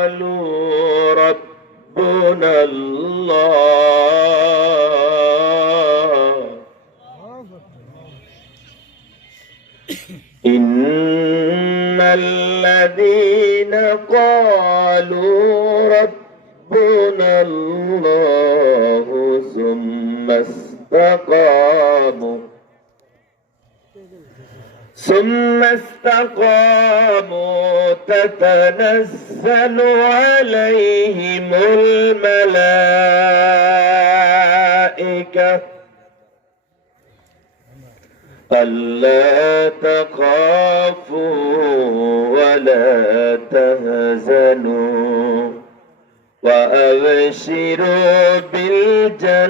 قالوا ربنا الله إن الذين قالوا ربنا الله ثم استقاموا تتنزل عليهم الملائكة ألا تخافوا ولا تهزنوا وأبشروا بالجنة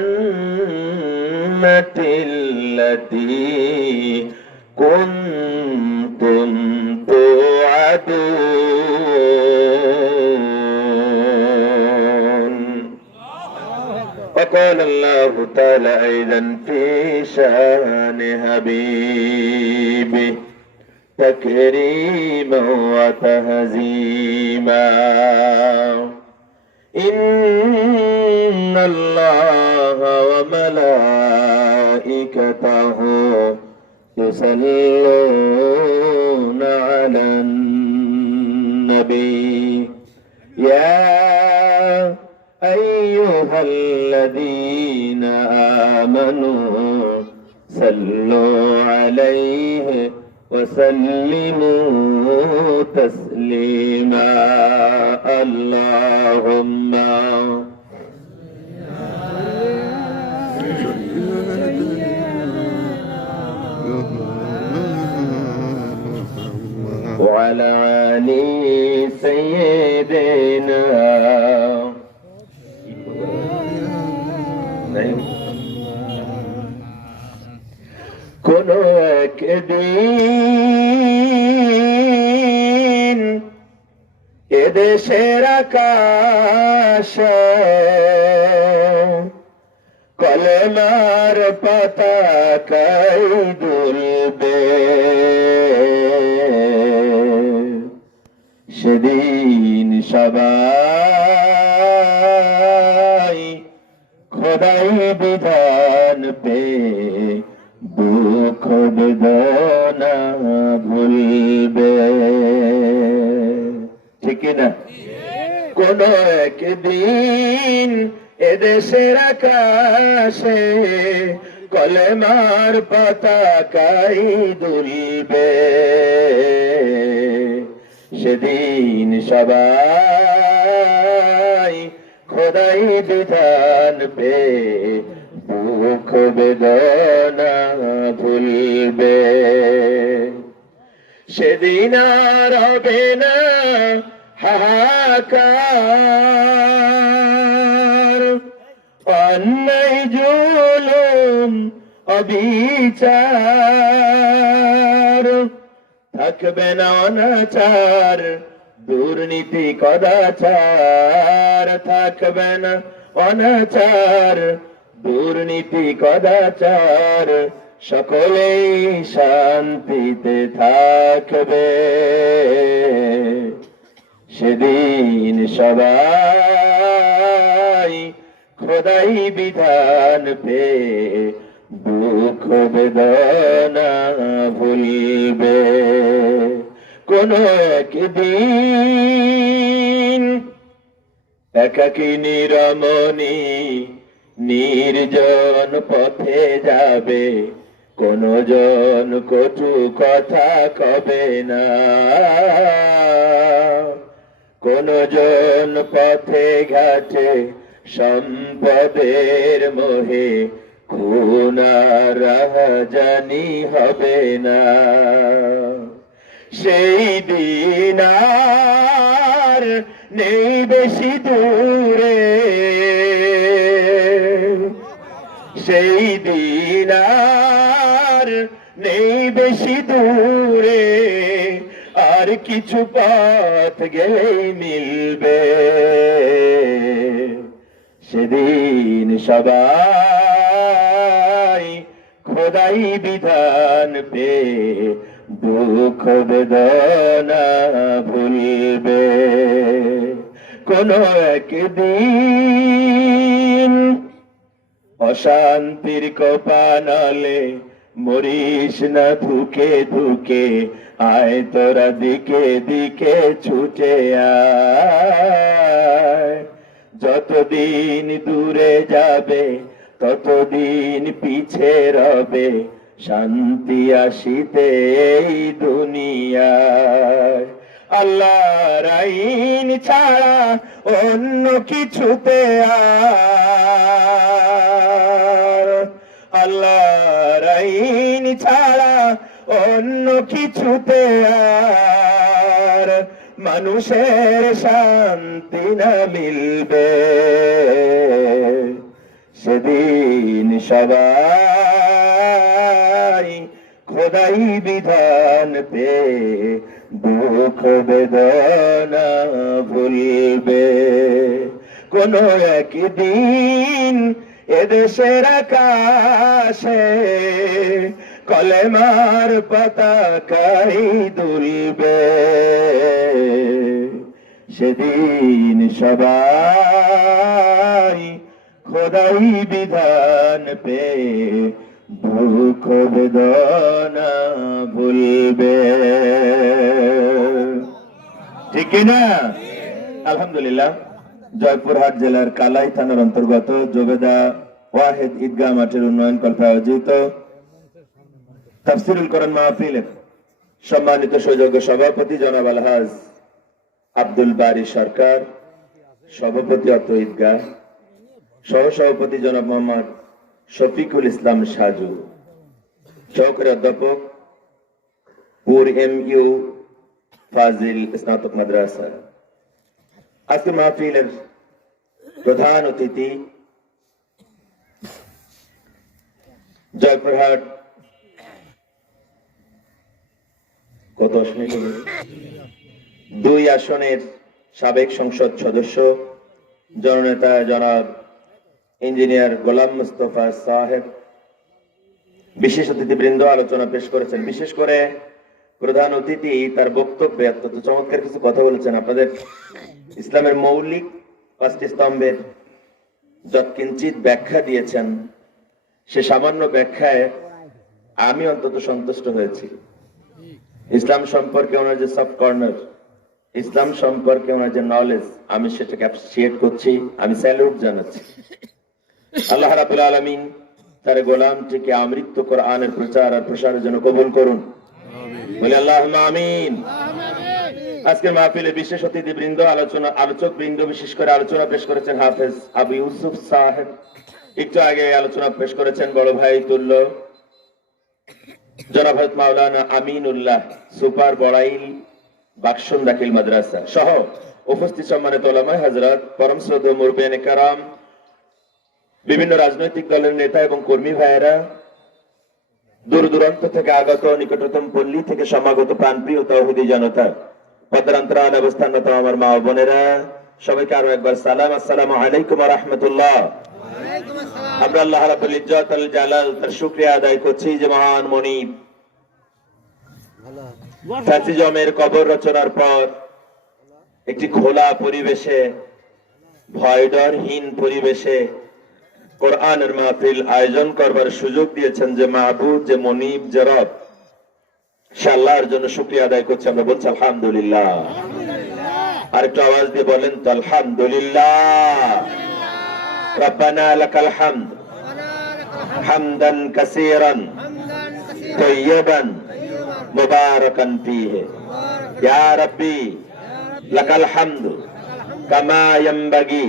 التي كنتم توعدون. وقال الله تعالى أيضا في شأن حبيبه تكريما وتهزيما إن الله وملائكته يصلون على النبي يا أيها الذين آمنوا صلوا عليه وسلموا تسليما اللهم وعلى آل سيدنا কোনো একদিন এদেশের আকাশে কলেমার পতাকাই দুলবে সেদিন সবাই খোদাই বিধান পে দুঃখ বেদনা ভুলবে ঠিক না কোন একদিন এদেশের আকাশে কলেমার পতাকাই দুলবে সেদিন সবাই খোদাই বিধান পে দুঃখ বেদনা ভুলবে সেদিন আর হবে না হাহাকার অন্যায় জুলুম অবিচার থাকবে না অনাচার দুর্নীতি কদাচার থাকবে না অনাচার দুর্নীতি কদাচার সকলেই শান্তিতে থাকবে সেদিন সবাই খোদাই বিধান পে দুঃখ বেদনা ভুলবে কোন একদিন একাকিনী রমণী নির্জন পথে যাবে কোন জন কটু কথা কবে না কোন জন পথে ঘাটে সম্পদের মোহে খুন আর রাহাজানি হবে না সেই দিন আর নেই বেশি দূরে সেই দিন আর নেই বেশি দূরে আর কিছু পথ গেলেই মিলবে সেদিন সবাই খোদাই বিধান পে দুঃখ বেদনা ভুলবে কোনো একদিন অশান্তির কোপানলে মরিস না ধুকে ধুকে, আয় তোরা দিকে দিকে ছুটে আয়। যতদিন দূরে যাবে ততদিন পিছে রবে, শান্তি আসিতে এই দুনিয়ায়। আল্লাহর আইন ছাড়া অন্য কিছুতে আর, আল্লাহর আইন ছাড়া অন্য কিছুতে আর মানুষের শান্তি না মিলবে। সেদিন সবাই খোদাই বিধান পে দুঃখ বেদনা ভুলবে। কোন একদিন এদেশের আকাশে কলেমার পতাকাই দুলবে। সেদিন সবাই খোদাই বিধান পে দুঃখ বেদনা ভুলবে। ঠিক কিনা? আলহামদুলিল্লাহ। জয়পুরহাট জেলার কালাই থানার অন্তর্গত জোবেদা ওয়াহেদ ঈদগাহ মাঠের উন্নয়ন কল্পে আয়োজিত তাফসিরুল কোরআন মাহফিলের সম্মানিত সুযোগ্য সভাপতি জনাব আলহাজ আব্দুল বারী সরকার, সভাপতি অত ঈদগাহ, সহসভাপতি জনাব মোহাম্মদ শফিকুল ইসলাম সাজু, সহকারী অধ্যাপক পুর MU ফাজিল স্নাতক মাদ্রাসা। আজকে মাহফিলের প্রধান অতিথি জয়পুরহাট কত 2 আসনের সাবেক সংসদ সদস্য জননেতা জনাব ইঞ্জিনিয়ার গোলাম মুস্তফা সাহেব, বিশেষ অতিথিবৃন্দ আলোচনা পেশ করেছেন। বিশেষ করে প্রধান অতিথি তার বক্তব্যে অত্যন্ত চমৎকার কিছু কথা বলেছেন। আপনাদের ইসলামের মৌলিক 5টি স্তম্ভের যৎকিঞ্চিত ব্যাখ্যা দিয়েছেন। সে সামান্য ব্যাখ্যায় আমি অন্তত সন্তুষ্ট হয়েছি। ইসলাম সম্পর্কে ওনার যে সফট কর্নার, ইসলাম সম্পর্কে ওনার যে নলেজ, আমি সেটাকে অ্যাপ্রিশিয়েট করছি, আমি স্যালুট জানাচ্ছি। আল্লাহ রাব্বুল আলামিন তার গোলামটিকে আমৃত্য কোরআনের প্রচার আর প্রসারের জন্য কবুল করুন, বলে আল্লাহুম্মা আমিন। আজকের মাহফিলে বিশেষ অতিথিবৃন্দ, আলোচক বৃন্দ, বিশেষ করে আলোচনা পেশ করেছেন হাফেজ আবু ইউসুফ সাহেব। একটু আগে আলোচনা পেশ করেছেন বড় ভাই তুল্য জনাব হযরত মাওলানা আমিনুল্লাহ, সুপার বড়াইল বাকসুন দাখিল মাদ্রাসা সহ উপস্থিত সম্মানিত উলামা হযরত, পরম শ্রদ্ধেয় মুরব্বিয়ানে কেরাম, বিভিন্ন রাজনৈতিক দলের নেতা এবং কর্মী ভাইয়েরা, দূর দূরান্ত থেকে আগত, নিকটতম পল্লী থেকে সমাগত প্রাণপ্রিয় তাওহীদি জনতা, পদ্মান্তরাল অবস্থানরত আমার মা ও বোনেরা, সবাইকে আরো একবার সালাম, আসসালামু আলাইকুম ওয়া রাহমাতুল্লাহ। আমরা আল্লাহ রাব্বুল ইজ্জত আল জালাল তার শুকরিয়া আদায় করছি যে মহান মনিব ফ্যাসিজমের কবর রচনার পর একটি খোলা পরিবেশে, ভয়ডরহীন পরিবেশে কোরআনের মাহফিল আয়োজন করবার সুযোগ দিয়েছেন যে মাহবুব, যে মনিব, যে রব, সে আল্লাহর জন্য শুকরিয়া আদায় করছি। আমরা বলছি আলহামদুলিল্লাহ। আরেকটু আওয়াজ দিয়ে বলেন তো আলহামদুলিল্লাহ। রব্বানা লাকাল হামদ হামদান কাসীরান তাইয়্যিবান মুবারাকান ফীহি, ইয়া রাব্বি লাকাল হামদ কামা ইয়ানবাগি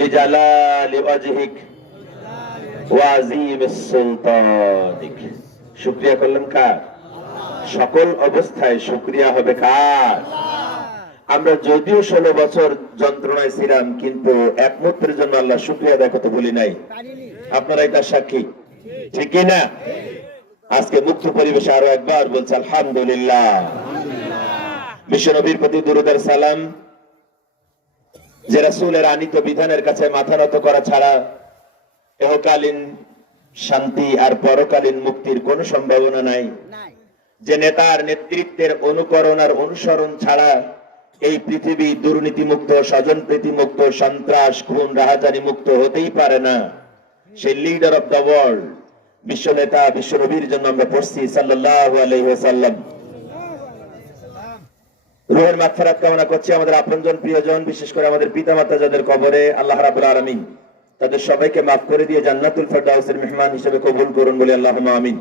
লিজালালি ওয়াজহিক ওয়া আযীমিস সুলতানিক। শুকরিয়া করলেন কার? সকল অবস্থায় শুকরিয়া হবে কার? আমরা যদিও 16 বছর যন্ত্রণায় ছিলাম, কিন্তু এক মুহূর্তের জন্য আল্লাহ শুকরিয়া আদায় করতে ভুলি নাই। আপনারা এটা সাক্ষী, ঠিক কিনা? আজকে মুক্ত পরিবেশে আরো একবার বলছে আলহামদুলিল্লাহ। বিশ্ব নবীর প্রতি দুরূদ আর সালাম, যে রাসূলের আনিত বিধানের কাছে মাথা নত করা ছাড়া ইহকালীন শান্তি আর পরকালীন মুক্তির কোনো সম্ভাবনা নাই, যে নেতার নেতৃত্বের অনুকরণ আর অনুসরণ ছাড়া এই পৃথিবী দুর্নীতি মুক্ত, স্বজন প্রীতি মুক্ত, সন্ত্রাস খুন রাহাজানি মুক্ত হতেই পারে না। সেই লিডার অফ দ্য ওয়ার্ল্ড, বিশ্ব নেতা, বিশ্ব নবীর জন্য আমরা পড়ছি সাল্লাল্লাহু আলাইহি ওয়াসাল্লাম। রুহের মাগফিরাত কামনা করছি আমাদের আপনজন প্রিয়জন, বিশেষ করে আমাদের পিতামাতা যাদের কবরে, আল্লাহ রাব্বুল আলামিন তাদের সবাইকে মাফ করে দিয়ে জান্নাতুল ফেরদাউসের মেহমান হিসেবে কবুল করুন বলে আল্লাহুম্মা আমিন।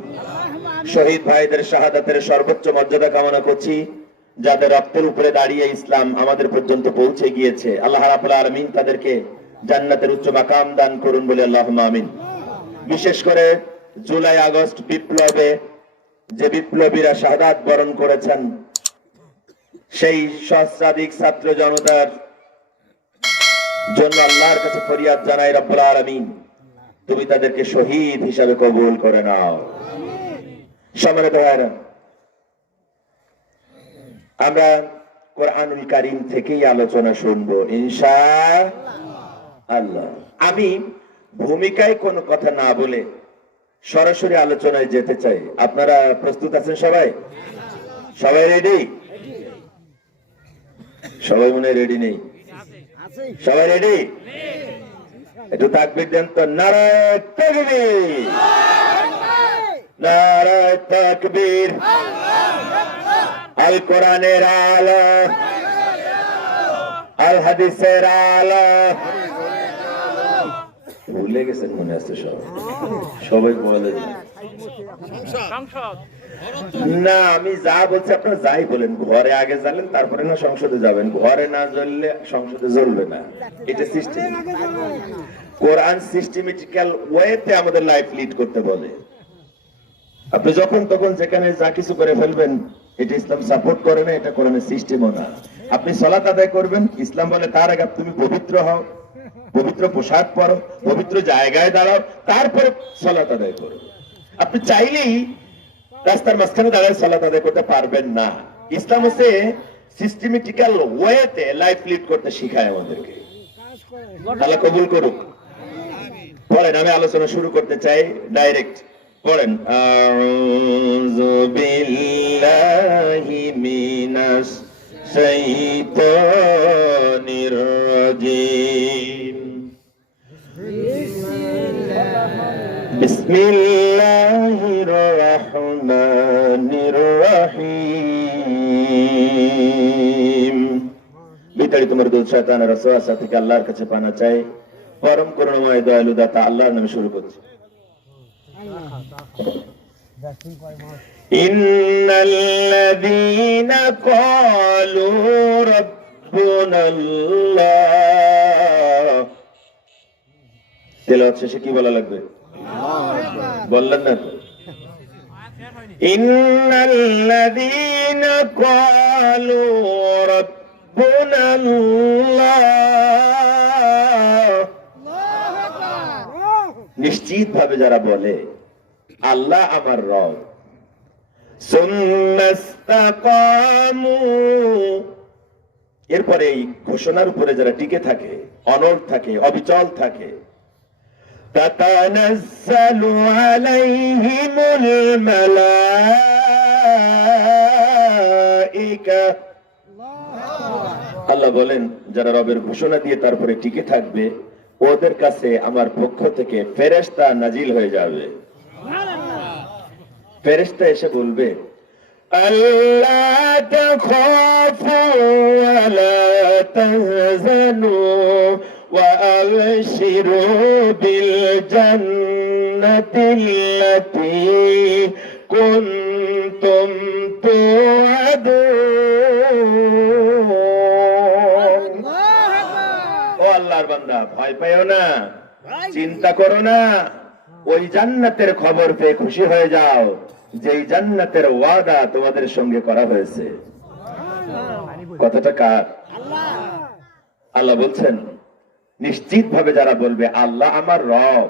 শহীদ ভাইদের শাহাদাতের সর্বোচ্চ মর্যাদা কামনা করছি, যাদের রক্তের উপরে দাঁড়িয়ে ইসলাম আমাদের পর্যন্ত পৌঁছে গিয়েছে, আল্লাহ রাব্বুল আলামিন তাদেরকে জান্নাতের উচ্চ মাকাম দান করুন বলে আল্লাহুম্মা আমিন। বিশেষ করে জুলাই আগস্ট বিপ্লবে যে বিপ্লবীরা শাহাদাত বরণ করেছেন, সেই সহস্রাধিক ছাত্র জনতার জন্য আল্লাহর কাছে ফরিয়াদ জানাই, রব্বুল আলামিন তুমি তাদেরকে শহীদ হিসাবে কবুল করে নাও। সম্মানিত ভাইরা, আমরা কোরআনুল কারীম থেকেই আলোচনা শুনবো ইনশাআল্লাহ। আমি ভূমিকায় কোনো কথা না বলে সরাসরি আলোচনায় যেতে চাই। আপনারা প্রস্তুত আছেন? সবাই সবাই রেডি? সবাই মনে রেডি নেই? সবাই রেডি? একটু তাকবীর দেন তো। নারায়ে তাকবীর, নারায়ে তাকবীর। আল কোরআনের আলো, আল হাদিসের আলো। ভুলে গেছেন মনে আছে সবাই বলে না। আমি যা বলছি আপনারা যাই বলেন, ঘরে আগে জানলেন তারপরে না সংসদে যাবেন, ঘরে না জ্বললে সংসদে জ্বলবে না। এটা সিস্টেম। কোরআন সিস্টেমেটিক্যাল ওয়েতে আমাদের লাইফ লিড করতে বলে। আপনি যখন তখন যেখানে যা কিছু করে ফেলবেন, এটা ইসলাম সাপোর্ট করে না, এটা কোরআনের সিস্টেমও না। আপনি সালাত আদায় করবেন, ইসলাম বলে তার আগে তুমি পবিত্র হও, পবিত্র পোশাক পরো, পবিত্র জায়গায় দাঁড়াও, তারপরে সালাত আদায় করো। আপনি চাইলেই রাস্তার মাঝখানে দাঁড়ায় সালাত আদায় করতে পারবেন না। ইসলাম হচ্ছে সিস্টেমেটিক্যাল ওয়েতে লাইফ লিড করতে শিখায় আমাদেরকে। আল্লাহ কবুল করুক। পড়েন, আমি আলোচনা শুরু করতে চাই ডাইরেক্ট। পড়েন, আউযু বিল্লাহি মিনাশ শাইতানির রাজীম। বিসমিল্লাহির রহমানির রহিম। বিতাড়িত মরদুদ শয়তানের ওয়াসওয়াসা থেকে আল্লাহর কাছে পানা চাই। পরম করুণাময় দয়ালু দাতা আল্লাহর নামে শুরু করছি। ইন্নাল্লাযীনা ক্বালু রাব্বুনাল্লাহ। তেলাওয়াত শেষে কি বলা লাগবে? বললেন না তো? ইন্নাল্লাযীনা ক্বালু রাব্বুনাল্লাহ, নিশ্চিত ভাবে যারা বলে আল্লাহ আমার রব, সুম্মাস্তাকামু, এরপরে এই ঘোষণার উপরে যারা টিকে থাকে, অনড় থাকে, অবিচল থাকে, তাতানাজ্জালু আলাইহিমুল মালাইকা, আল্লাহ বলেন যারা রবের ঘোষণা দিয়ে তারপরে টিকে থাকবে, ওদের কাছে আমার পক্ষ থেকে ফেরেশতা নাজিল হয়ে যাবে। ফেরেশতা এসে বলবে, আল্লা তাখাফু ওয়া লা তাহজানু ওয়া আবশিরু বিল জান্নাতিল্লাতী কুনতুম তুআদুন। ও আল্লাহর বান্দা, ভয় পাইও না, চিন্তা করো না, ওই জান্নাতের খবর পেয়ে খুশি হয়ে যাও, যেই জান্নাতের ওয়াদা তোমাদের সঙ্গে করা হয়েছে। কথাটা কার? আল্লাহ বলছেন নিশ্চিত ভাবে যারা বলবে আল্লাহ আমার রব,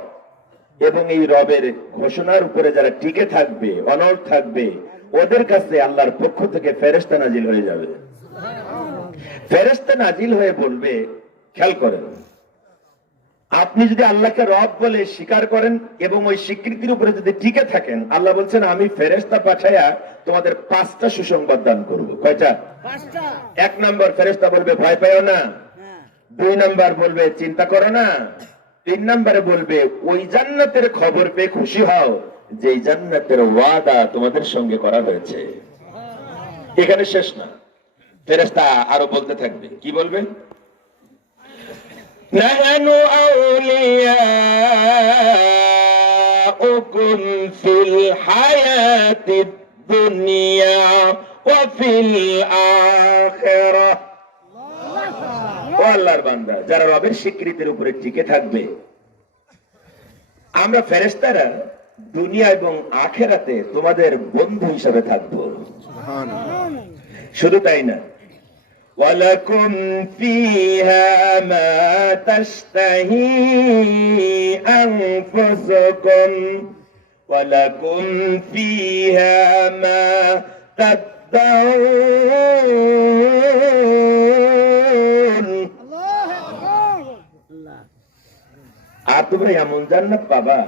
এবং এই রবের ঘোষণার উপরে যারা টিকে থাকবে, অনড় থাকবে, ওদের কাছে আল্লাহর পক্ষ থেকে ফেরেশতা নাজিল হয়ে যাবে। ফেরেশতা নাজিল হয়ে বলবে, খেয়াল করেন, আপনি যদি আল্লাহকে রব বলে স্বীকার করেন এবং ওই স্বীকৃতির উপরে যদি টিকে থাকেন, আল্লাহ বলছেন আমি ফেরেশতা পাঠাইয়া তোমাদের 5টা সুসংবাদ দান করব। কয়টা? 5টা। 1 নম্বর, ফেরেশতা বলবে ভয় পাইও না। 2 নম্বর বলবে চিন্তা করো না। 3 নম্বরে বলবে ওই জান্নাতের খবর পেয়ে খুশি হও যে জান্নাতের ওয়াদা তোমাদের সঙ্গে করা হয়েছে। এখানে শেষ না, ফেরেশতা আরো বলতে থাকবে। কি বলবেন? নাহনু আউলিয়াউকুম ফিল হায়াতিদ দুনিয়া ওয়া ফিল আখিরাহ। ও আল্লাহর বান্দা, যারা রবের স্বীকৃতির উপরে টিকে থাকবে, আমরা ফেরেশতারা দুনিয়া এবং আখিরাতে তোমাদের বন্ধু হিসেবে থাকবো। শুধু তাই না, ওয়ালাকুম ফিহা মা তাশতাহি আনফুসুকুম ওয়ালাকুম ফিহা মা তাদদাউন। আর তোমরা এমন জান্নাত পাবা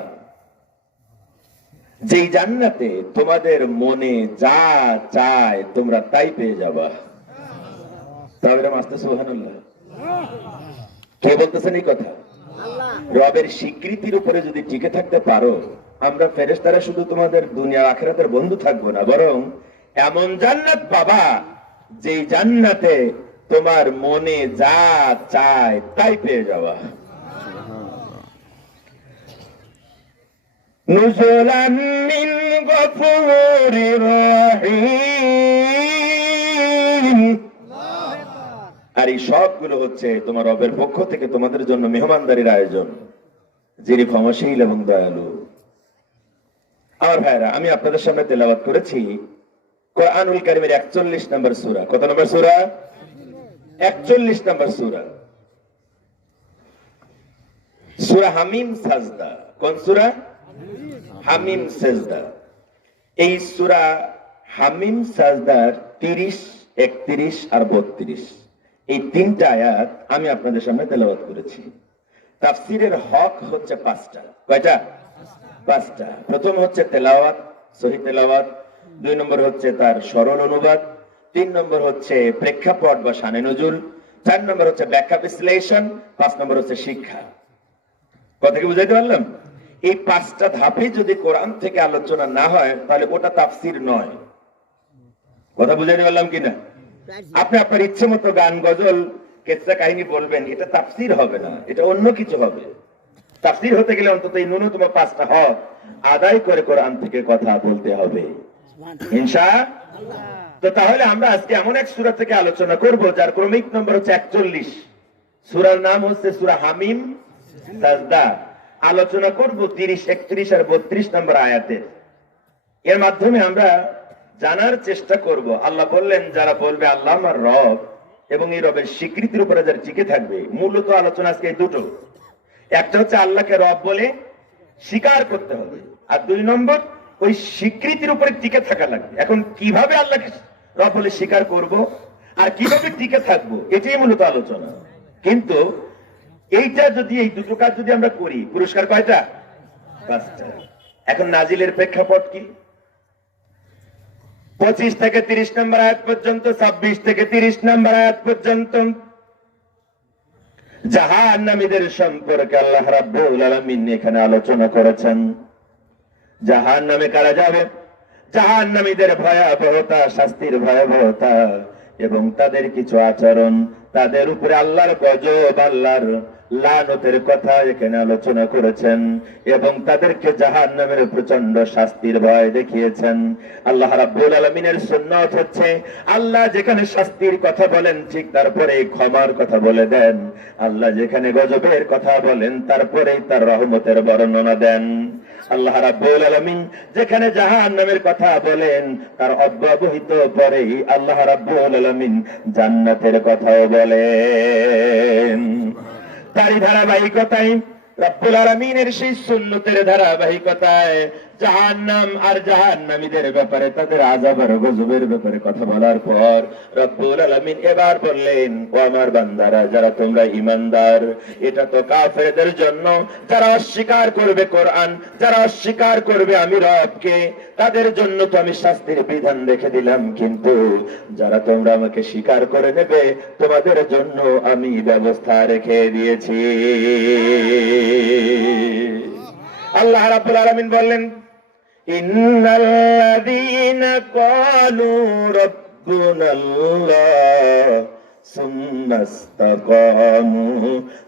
যেই জান্নাতে তোমাদের মনে যা চায় তোমরা তাই পেয়ে যাবা। সুবহানাল্লাহ। কে বলতেছেন এই কথা? রবের স্বীকৃতির উপরে যদি টিকে থাকতে পারো, আমরা ফেরেশতারা শুধু তোমাদের দুনিয়া আখিরাতের বন্ধু থাকবো না, বরং এমন জান্নাত পাবা যেই জান্নাতে তোমার মনে যা চায় তাই পেয়ে যাবা। নুজুলান মিন গফুরির রহিম। আর এই সবগুলো হচ্ছে তোমার রবের পক্ষ থেকে তোমাদের জন্য মেহমানদারির আয়োজন, যিনি ক্ষমাশীল এবং দয়ালু। আমার ভাইরা, আমি আপনাদের সামনে তেলাওয়াত করেছি কোরআনুল কারীমের 41 নম্বর সূরা। কত নম্বর সূরা? 41 নম্বর সূরা, সূরা হামিম সাজদা। কোন সূরা? হামিম সাজদা। এই সূরা হামিম সাজদার 30, 31 আর 32 এই 3টা আয়াত আমি আপনাদের সামনে তেলাওয়াত করেছি। তাফসীরের হক হচ্ছে 5টা। কয়টা? 5টা। প্রথম হচ্ছে তেলাওয়াত, সহিহ তেলাওয়াত। 2 নম্বর হচ্ছে তার সরল অনুবাদ। 3 নম্বর হচ্ছে প্রেক্ষাপট বা শানে নজুল। 4 নম্বর হচ্ছে ব্যাখ্যা বিশ্লেষণ। 5 নম্বর হচ্ছে শিক্ষা। কথা কি বুঝাইতে পারলাম? এই 5টা ধাপে যদি কোরআন থেকে আলোচনা না হয় তাহলে ওটা তাফসীর নয়। কথা বুঝাইতে পারলাম কিনা? আপনি আপনার ইচ্ছে মতো গান, গজল, কেসা কাহিনী বলবেন, এটা তাফসীর হবে না, এটা অন্য কিছু হবে। তাফসীর হতে গেলে অন্তত এই ন্যূনতম 5টা হক আদায় করে কোরআন থেকে কথা বলতে হবে, ইনশাআল্লাহ। তো তাহলে আমরা আজকে এমন এক সূরা থেকে আলোচনা করব যার ক্রমিক নম্বর হচ্ছে 41। সূরার নাম হচ্ছে সূরা হামিম সাজদা। আলোচনা করব 30, 31 আর 32 নম্বর আয়াতের। এর মাধ্যমে আমরা জানার চেষ্টা করব, আল্লাহ বললেন যারা বলবে আল্লাহ আমার রব এবং এই রবের স্বীকৃতির উপরে যারা টিকে থাকবে। মূলত আলোচনা আজকে এই দুটো। একটা হচ্ছে আল্লাহকে রব বলে স্বীকার করতে হবে, আর 2 নম্বর ওই স্বীকৃতির উপরে টিকে থাকা লাগবে। এখন কিভাবে আল্লাহকে রব বলে স্বীকার করব আর কিভাবে টিকে থাকবো, এটাই মূলত আলোচনা। কিন্তু এইটা যদি, এই দুটো কাজ যদি আমরা করি, পুরস্কার কয়টা? 5টা। এখন নাজিলের প্রেক্ষাপট কি? 25 থেকে 30 নম্বর আয়াত পর্যন্ত, 26 থেকে 30 নম্বর আয়াত পর্যন্ত জাহান্নামীদের সম্পর্কে আল্লাহ রাব্বুল আলামিন এখানে আলোচনা করেছেন। জাহান্নামে কারা যাবে, জাহান্নামীদের ভয়াবহতা, শাস্তির ভয়াবহতা এবং তাদের কিছু আচরণ, তাদের উপরে আল্লাহর গজব, আল্লাহর লানতের কথা এখানে আলোচনা করেছেন এবং তাদেরকে জাহান্নামের প্রচন্ড শাস্তির ভয় দেখিয়েছেন। আল্লাহ রাব্বুল আলামিনের সুন্নাত হচ্ছে আল্লাহ যেখানে শাস্তির কথা বলেন ঠিক তারপরে ক্ষমার কথা বলে দেন। আল্লাহ যেখানে গজবের কথা বলেন তারপরেই তার রহমতের বর্ণনা দেন। আল্লাহ রাব্বুল আলামিন যেখানে জাহান্নামের কথা বলেন তার অব্যবহিত পরেই আল্লাহ রাব্বুল আলামিন জান্নাতের কথাও বলেন। তারই ধারাবাহিকতায় রব্বুল আলামিনের সেই সুন্নতের ধারাবাহিকতায় জাহান্নাম আর জাহান্নামীদের ব্যাপারে, তাদের আযাব আর গজবের ব্যাপারে কথা বলার পর রব্বুল আলামিন এবার বললেন, ও আমার বান্দারা, যারা তোমরা ঈমানদার, এটা তো কাফেরদের জন্য, যারা অস্বীকার করবে কোরআন, যারা অস্বীকার করবে আমি রবকে, তাদের জন্য তো আমি শাস্তির বিধান রেখে দিলাম, কিন্তু যারা তোমরা আমাকে স্বীকার করে নেবে, তোমাদের জন্য আমি ব্যবস্থা রেখে দিয়েছি। আল্লাহ রাব্বুল আলামিন বললেন, ইন্নাল্লাযীনা ক্বালু রাব্বুনাল্লাহ সুম্মা ইসতাকামু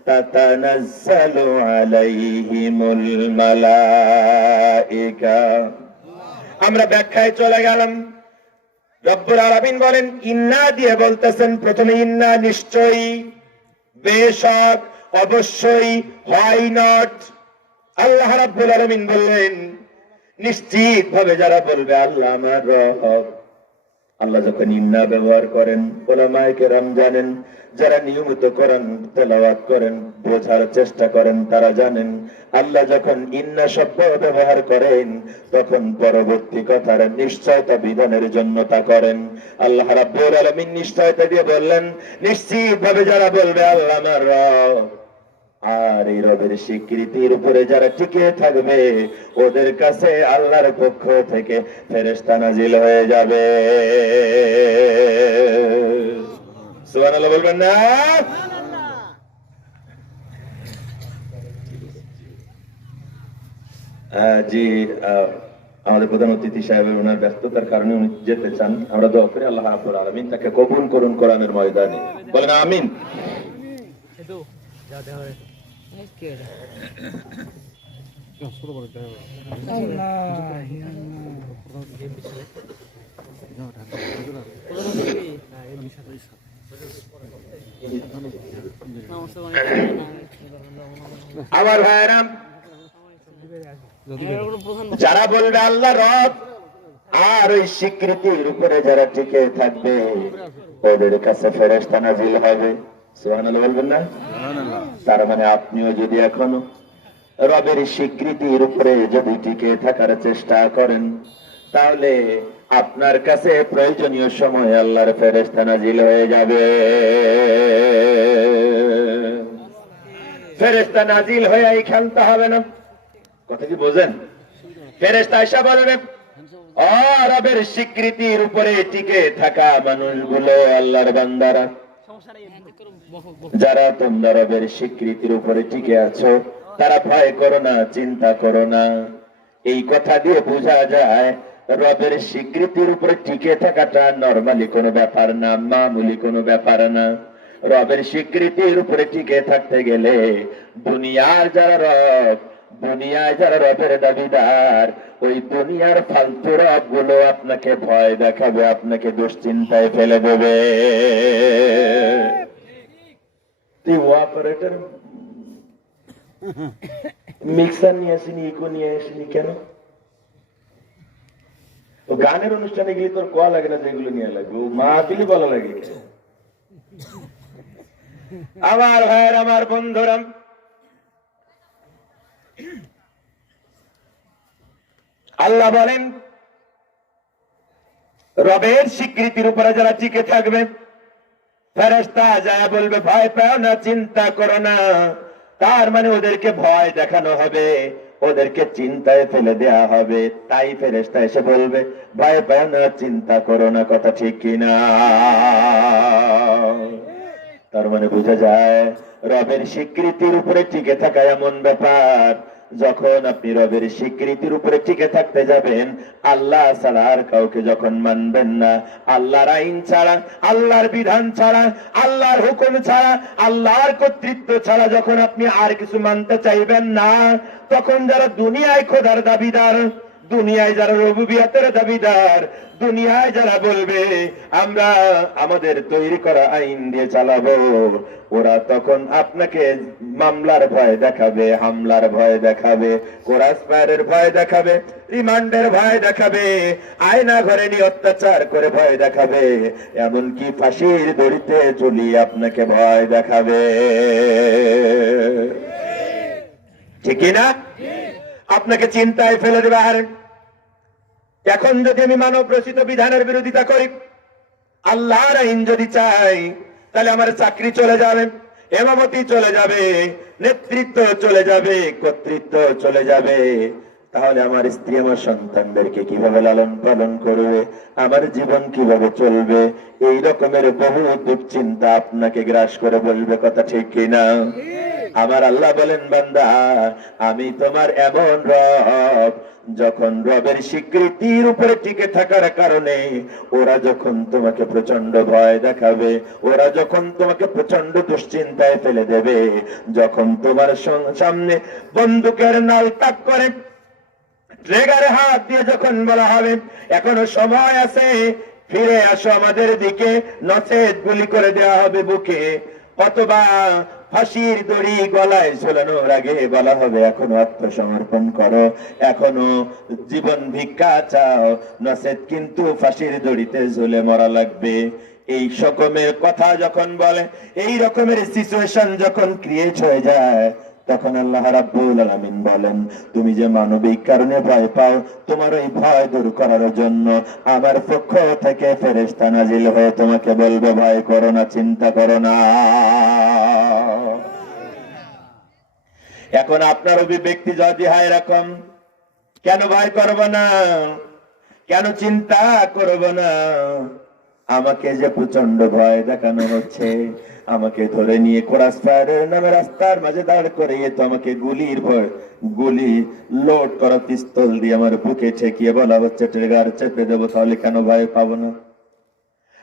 তাতানাজ্জালু আলাইহিমুল মালায়েকা। আমরা ব্যাখ্যায় চলে গেলাম। রব্বুল আলামিন বলেন, ইন্না দিয়ে বলতেছেন, প্রথমে ইন্না নিশ্চয়ই, বেশক, অবশ্যই, হোয়াই নট। আল্লাহ রাব্বুল আলামিন বললেন, নিশ্চিত ভাবে যারা বলবে আল্লাহ আমার রব। আল্লাহ যখন ইন্না ব্যবহার করেন, উলামায়ে কেরাম জানেন, যারা নিয়মিত কোরআন তেলাওয়াত করেন, বোঝার চেষ্টা করেন, তারা জানেন আল্লাহ যখন ইন্না শব্দ ব্যবহার করেন, তখন পরবর্তী কথার নিশ্চয়তা বিধানের জন্য তা করেন। আল্লাহ রাব্বুল আলামিন নিশ্চয়তা দিয়ে বললেন, নিশ্চিত ভাবে যারা বলবে আল্লাহ আমার রব, আর এই রবের স্বীকৃতির উপরে যারা টিকে থাকবে, ওদের কাছে আল্লাহর পক্ষ থেকে ফেরেশতা নাজিল হয়ে যাবে। সুবহানাল্লাহ বলবেন না? জি, আমাদের প্রধান অতিথি সাহেবের ওনার ব্যস্ততার কারণে উনি যেতে চান। আমরা দোয়া করি আল্লাহ রাব্বুল আলামিন তাকে কবুল করুন কোরআনের ময়দানে। বলেন আমিন। আমার ভাইরা, যারা বলবে আল্লাহ রব আর ওই স্বীকৃতির উপরে যারা টিকে থাকবে, ওদের কাছে ফেরেশতা নাজিল হবে। সুবহানাল্লাহ বলবেন না? তার মানে আপনিও যদি এখনো রবের স্বীকৃতির উপরে যদি টিকে থাকার চেষ্টা করেন, তাহলে আপনার কাছে প্রয়োজনীয় সময় আল্লাহর ফেরেশতা নাজিল হয়ে যাবে। ফেরেশতা নাজিল হয়ে খেলতে হবে না। কথা কি বোঝেন? ফেরেশতা এসে বলবে, ও রবের স্বীকৃতির উপরে টিকে থাকা মানুষগুলো, আল্লাহর বান্দারা, যারা তোমরা রবের স্বীকৃতির উপরে টিকে আছো, তারা ভয় করো না, চিন্তা করো না। এই কথা দিয়ে বোঝা যায় রবের স্বীকৃতির উপরে টিকে থাকাটা নরমালি কোনো ব্যাপার না, মামুলি কোনো ব্যাপার না। রবের স্বীকৃতির উপরে টিকে থাকতে গেলে দুনিয়ার যারা রব, দুনিয়ায় যারা রবের দাবিদার, ওই দুনিয়ার ফালতু রব গুলো আপনাকে ভয় দেখাবে, আপনাকে দুশ্চিন্তায় ফেলে দেবে। তুই অপারেটর মিক্সার নিয়ে আসিনি, ইকো নিয়ে আসিনি কেন? ও গানের অনুষ্ঠানে গেলে তোর কোয়া লাগে না, যেগুলো নিয়ে লাগবে ও মাহফিলি বলা লাগে। আমার ভাইয়ের, আমার বন্ধুরা, আল্লাহ বলেন রবের স্বীকৃতির উপরে যারা টিকে থাকবে, ফেরেশতা যায় বলবে ভয় পাও না, চিন্তা করো না। তার মানে ওদেরকে ভয় দেখানো হবে, ওদেরকে চিন্তায় ফেলে দেয়া হবে। তাই ফেরেশতা এসে বলবে ভয় পাও না, চিন্তা করো না। কথা ঠিক কিনা? তার মানে বোঝা যায় রবের স্বীকৃতির উপরে টিকে থাকা এমন ব্যাপার, যখন আপনি রবের স্বীকৃতির উপরে টিকে থাকতে যাবেন, আল্লাহ ছাড়া আর কাউকে যখন মানবেন না, আল্লাহর আইন ছাড়া, আল্লাহর বিধান ছাড়া, আল্লাহর হুকুম ছাড়া, আল্লাহর কর্তৃত্ব ছাড়া যখন আপনি আর কিছু মানতে চাইবেন না, তখন যারা দুনিয়ায় খোদার দাবিদার, দুনিয়ায় যারা রুবুবিয়তের দাবিদার, দুনিয়ায় যারা বলবে আমরা আমাদের তৈরি করা আইন দিয়ে চালাবো, ওরা তখন আপনাকে মামলার ভয় দেখাবে, হামলার ভয় দেখাবে, কোরাসফায়ারের ভয় দেখাবে, রিমান্ডের ভয় দেখাবে, আয়না ঘরে নিয়ে অত্যাচার করে ভয় দেখাবে, এমনকি ফাঁসির দড়িতে ঝুলিয়ে আপনাকে ভয় দেখাবে। ঠিক না? আপনাকে চিন্তায় ফেলে দেবে। আর এখন যদি আমি মানব রচিত বিধানের বিরোধিতা করি, আল্লাহর আইন যদি চাই, তাহলে আমার চাকরি চলে যাবে, এমামতি চলে যাবে, নেতৃত্ব চলে যাবে, কর্তৃত্ব চলে যাবে। তাহলে আমার স্ত্রী আমার সন্তানদেরকে কিভাবে লালন পালন করবে, আমার জীবন কিভাবে চলবে, এই রকমের বহু দুশ্চিন্তা আপনাকে গ্রাস করে বলবে। কথা ঠিক কিনা? আমার আল্লাহ বলেন, বান্দা আমি তোমার এমন রব, যখন রবের স্বীকৃতির উপরে টিকে থাকার কারণে ওরা যখন তোমাকে প্রচন্ড ভয় দেখাবে, ওরা যখন তোমাকে প্রচন্ড দুশ্চিন্তায় ফেলে দেবে, যখন তোমার সামনে বন্দুকের নাল তাক করে ট্রেগারে হাত দিয়ে যখন বলা হবে এখনো সময় আছে, ফিরে আসো আমাদের দিকে, নচেত গুলি করে দেওয়া হবে বুকে, অথবা ফাঁসির দড়ি গলায় ঝোলানোর আগে বলা হবে এখনো আত্মসমর্পণ করো, এখনো জীবন ভিক্ষা চাও, নচেত কিন্তু ফাঁসির দড়িতে ঝুলে মরা লাগবে। এই রকমের কথা যখন বলে, এই রকমের সিচুয়েশন যখন ক্রিয়েট হয়ে যায়, তখন আল্লাহ রাব্বুল আলামিন বলেন, তুমি যে মানবিক কারণে ভয় পাও, তোমার ওই ভয় দূর করার জন্য আমার পক্ষ থেকে ফেরেশতা নাজিল হয়ে তোমাকে বলবে ভয় করো না, চিন্তা করো না। এখন আপনার অভিব্যক্তি যদি হয় এরকম, কেন ভয় করব না, কেন চিন্তা করব না, আমাকে যে প্রচন্ড ভয় দেখানো হচ্ছে, আমাকে ধরে নিয়ে ক্রস ফায়ারের নামে রাস্তার মাঝে দাঁড় করিয়ে তো আমাকে গুলি লোড করা পিস্তল দিয়ে আমার বুকে ঠেকিয়ে বলা হচ্ছে ট্রিগার চেপে দেবো, তাহলে কেন ভয় পাবো না?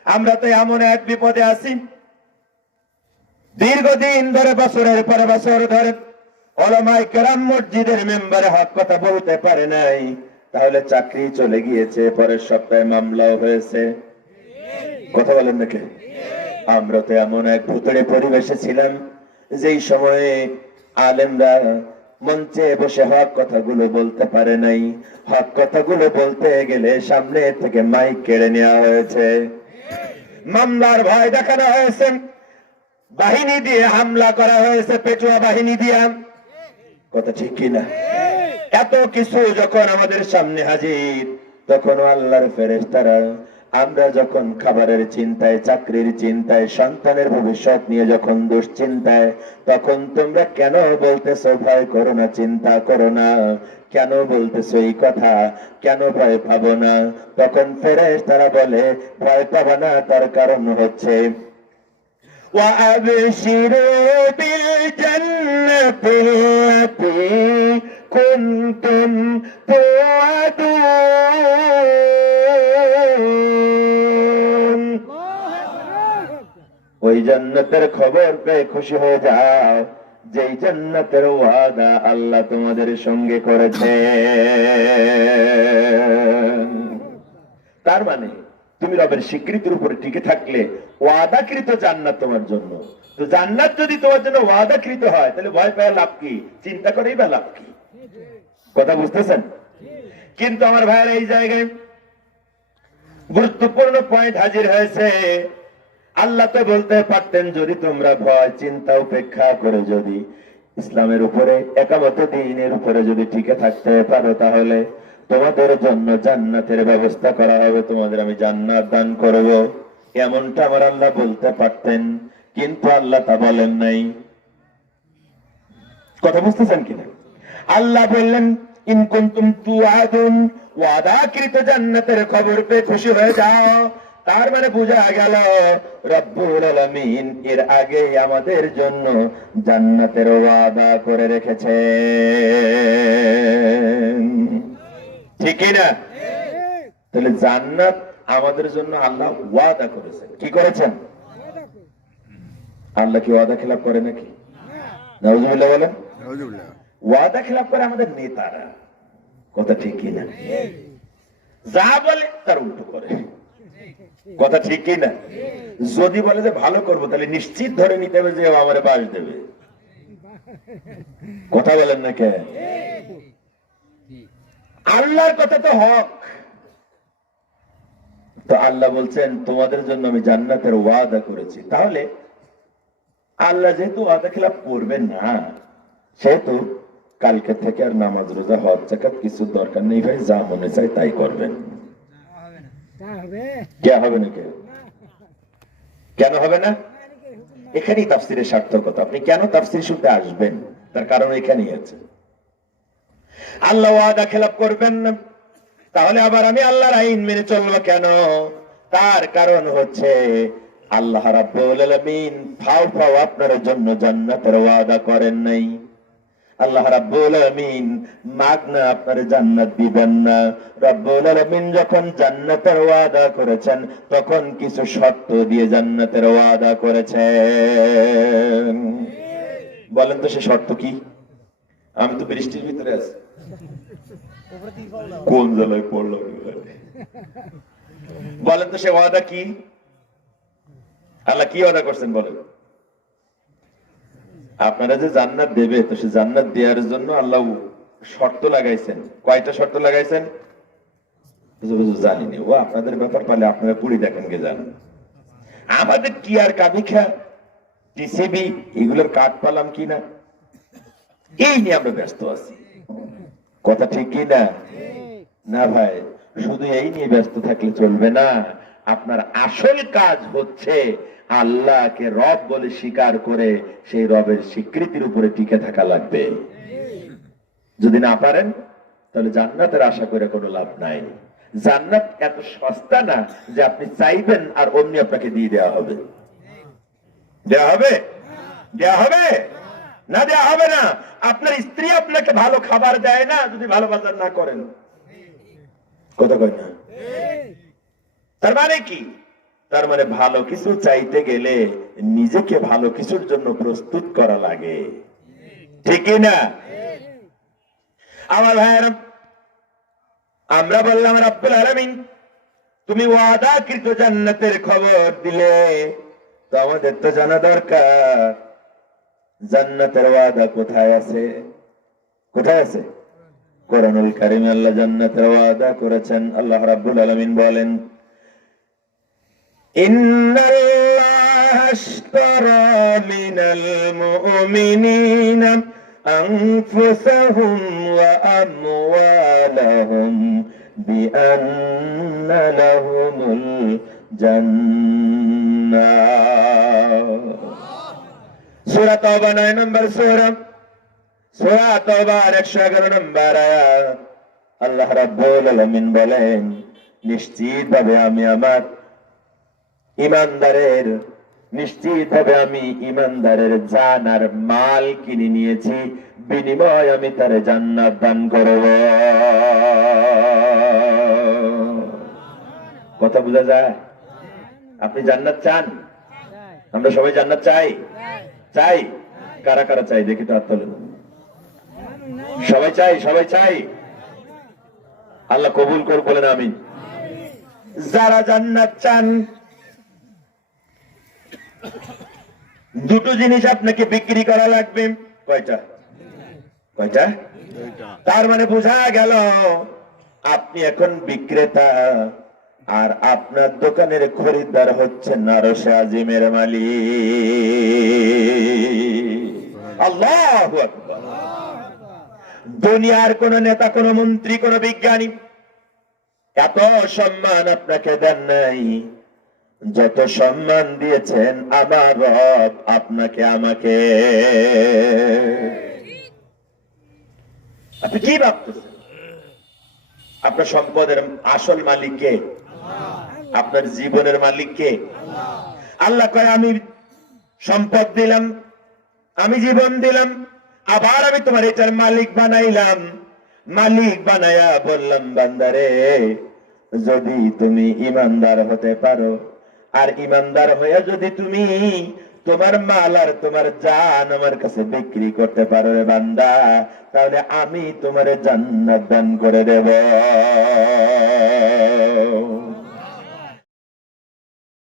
আমরা তো এমন এক বিপদে আছি, দীর্ঘদিন ধরে বছরের পর বছর ধরে ওলামায়ে কেরাম মসজিদের মেম্বারে হক কথা বলতে পারে নাই, তাহলে চাকরি চলে গিয়েছে, পরের সপ্তাহে মামলাও হয়েছে। কথা বলেন নাকি? আমরা তো এমন এক ভুতুড়ে পরিবেশে ছিলাম, যেই সময়ে আলেমরা মঞ্চে বসে হক কথাগুলো বলতে পারে নাই, হক কথাগুলো বলতে গেলে সামনে থেকে মাইক কেড়ে নেওয়া হয়েছে, মামলার ভয় দেখানো হয়েছে, বাহিনী দিয়ে হামলা করা হয়েছে, পেটুয়া বাহিনী দিয়া। কথা ঠিক কিনা? এত কিছু যখন আমাদের সামনে হাজির, তখন আল্লাহর ফেরেশতারা আমরা যখন খাবারের চিন্তায়, চাকরির চিন্তায়, সন্তানের ভবিষ্যৎ নিয়ে যখন দুশ্চিন্তায়, তখন তোমরা কেন বলতেছো ভয় করো না, চিন্তা করো না, কেন বলতেছো এই কথা, কেন ভয় পাবো না? তখন ফেরেশতারা বলে ভয় পাবো না, তার কারণ হচ্ছে وَأَبْشِرُوا بِالْجَنَّةِ الَّتِي كُنْتُمْ تُوعَدُونَ। ওই জান্নাতের খবর পেয়ে খুশি হয়ে যাও, যেই জান্নাতের ওয়াদা আল্লাহ তোমাদের সঙ্গে করেছে। তার মানে তুমি রবের স্বীকৃতির উপরে টিকে থাকলে ওয়াদাকৃত জান্নাত তোমার জন্য। তো জান্নাত যদি তোমার জন্য ওয়াদাকৃত হয়, তাহলে ভয় পাওয়ার লাভ কি, চিন্তা করেই বা লাভ কি? কথা বুঝতেছেন? কিন্তু আমার ভাইয়ের এই জায়গায় গুরুত্বপূর্ণ পয়েন্ট হাজির হয়েছে। আল্লাহ তো বলতে পারতেন, যদি তোমরা ভয় চিন্তা উপেক্ষা করে যদি ইসলামের উপরে, একামত দ্বীনের উপরে যদি টিকে থাকতে পারো, তাহলে তোমাদের জন্য জান্নাতের ব্যবস্থা করা হবে, তোমাদের আমি জান্নাত দান করব, এমনটা আমার আল্লাহ বলতে পারতেন। কিন্তু আল্লাহ তা বলেন নাই। কথা বুঝতেছেন কিনা? আল্লাহ বললেন ইন কুনতুম তুআদুন, ওয়াদাকৃত জান্নাতের খবর পেয়ে খুশি হয়ে যাও। তার মানে বোঝা গেল রব্বুল আলামিন এর আগে আমাদের জন্য জান্নাতের ওয়াদা করে রেখেছে, ঠিক না? তাহলে জান্নাত আমাদের জন্য আল্লাহ ওয়াদা করেছেন। কি করেছেন? আল্লাহ কি ওয়াদা খেলাপ করে নাকি? নাউজুবিল্লাহ বলেন। ওয়াদা খেলাপ করে আমাদের নেতারা। কথা ঠিক কিনা? যা বলে তার উল্টো করে। কথা ঠিক কিনা? যদি বলে যে ভালো করবো, তাহলে নিশ্চিত ধরে নিতে হবে যে আমার বাস দেবে। কথা বলেন না কে? আল্লাহর কথা তো হক। তো আল্লাহ বলছেন তোমাদের জন্য আমি জান্নাতের ওয়াদা করেছি। তাহলে আল্লাহ যেহেতু ওয়াদা খেলাপ করবেন না, সেহেতু কালকে থেকে আর নামাজ রোজা হজ যাকাত কিছু দরকার নেই ভাই, যা মনে চায় তাই করবেন। কে হবে না? কেন হবে না? এখানেই তাফসিরের সার্থকতা। আপনি কেন তাফসির শুনতে আসবেন তার কারণ এখানেই আছে। আল্লাহ ওয়াদা খেলাপ করবেন না, তাহলে আবার আমি আল্লাহর আইন মেনে চলবো কেন? তার কারণ হচ্ছে আল্লাহ রাব্বুল আলামিন ফাও ফাও আপনার জন্য জান্নাতের ওয়াদা করেন নাই। আল্লাহ রাব্বুল আলামিন মাগনা আপনার জান্নাত দিবেন না। রাব্বুল আলামিন যখন জান্নাতের ওয়াদা করেছেন তখন কিছু শর্ত দিয়ে জান্নাতের ওয়াদা করেছেন। বলেন তো সে শর্ত কি? আমি তো বৃষ্টির ভিতরে আছি, কোন জায়গায় পড়লো? বলেন তো সে ওয়াদা কি? আল্লাহ কি ওয়াদা করছেন বলেন? আপনারা যে জান্নাত দেবে, তো সে জান্নাত দেওয়ার জন্য আল্লাহ শর্ত লাগাইছেন। কয়টা শর্ত লাগাইছেন জানিনি, ও আপনাদের ব্যাপার, পালে আপনারা পুরি দেখেন গে জানেন। আমাদের কি আর কাবিখা টিসিবি এগুলোর কাঠ পালাম কিনা এই নিয়ে আমরা ব্যস্ত আছি। কথা ঠিক কি না? না ভাই, শুধু এই নিয়ে ব্যস্ত থাকলে চলবে না। আপনার আসল কাজ হচ্ছে আল্লাহকে রব বলে স্বীকার করে সেই রবের স্বীকৃতির উপরে টিকে থাকা লাগবে। যদি না পারেন তাহলে জান্নাতের আশা করে কোনো লাভ নাই। জান্নাত এত সস্তা না যে আপনি চাইবেন আর অন্য আপনাকে দিয়ে দেওয়া হবে। দেওয়া হবে? দেওয়া হবে না? দেওয়া হবে না। আপনার স্ত্রী আপনাকে ভালো খাবার দেয় না যদি ভালো বাজার না করেন। কথা কয় না? তার মানে কি? তার মানে ভালো কিছু চাইতে গেলে নিজেকে ভালো কিছুর জন্য প্রস্তুত করা লাগে, ঠিক না? আমার ভাইয়েরা, আমরা বললাম রব্বুল আলামিন তুমি ওয়াদাকৃত জান্নাতের খবর দিলে, তো আমাদের তো জানা দরকার জান্নাতের ওয়াদা কোথায় আছে। কোথায় আছে? কোরআনুল কারীমে আল্লাহ জান্নাতের ওয়াদা করেছেন। আল্লাহ রাব্বুল আলামিন বলেন, ইন্নাল্লাহা আশতারা মিনাল মুমিনিনা আনফুসাহুম ওয়া আমওয়ালাহুম বিআন্না লাহুমুল জান্নাহ। সূরা তাওবা 9 নম্বর সূরা, সূরা তাওবার 111 নম্বর আয়াত। আল্লাহ রাব্বুল আলামিন বলেন, নিশ্চিতভাবে আমি আমার ইমানদারের, নিশ্চিতভাবে আমি ইমানদারের জান আর মাল কিনে নিয়েছি, বিনিময় আমি তার জান্নাত দান করব। কথা বোঝা যায়? আপনি জান্নাত চান? আমরা সবাই জান্নাত চাই? চাই? কারা কারা চাই দেখি তো হাত তোলেন। সবাই চাই? সবাই চাই? আল্লাহ কবুল করুন, বলেন আমিন। যারা জান্নাত চান, দুটো জিনিস আপনাকে বিক্রি করা লাগবে। কয়টা? কয়টা? তার মানে বোঝা গেল আপনি এখন বিক্রেতা আর আপনার দোকানের খরিদ্দার হচ্ছেন আরশে আজিমের মালিক। আল্লাহু আকবার। দুনিয়ার কোন নেতা, কোন মন্ত্রী, কোন বিজ্ঞানী এত সম্মান আপনাকে দেন নাই যত সম্মান দিয়েছেন আমার রব আপনাকে, আমাকে। আপনি কি ভাবতেছেন? আপনার সম্পদের আসল মালিক কে? আপনার জীবনের মালিক কে? আল্লাহ কয়, আমি সম্পদ দিলাম, আমি জীবন দিলাম, আবার আমি তোমার এটার মালিক বানাইলাম। মালিক বানায়া বললাম, বান্দারে যদি তুমি ইমানদার হতে পারো, আর ইমানদার হয়ে যদি তুমি তোমার মাল আর তোমার জান আমার কাছে বিক্রি করতে পারো রে বান্দা, তাহলে আমি তোমার জান্নাত দান করে দেব।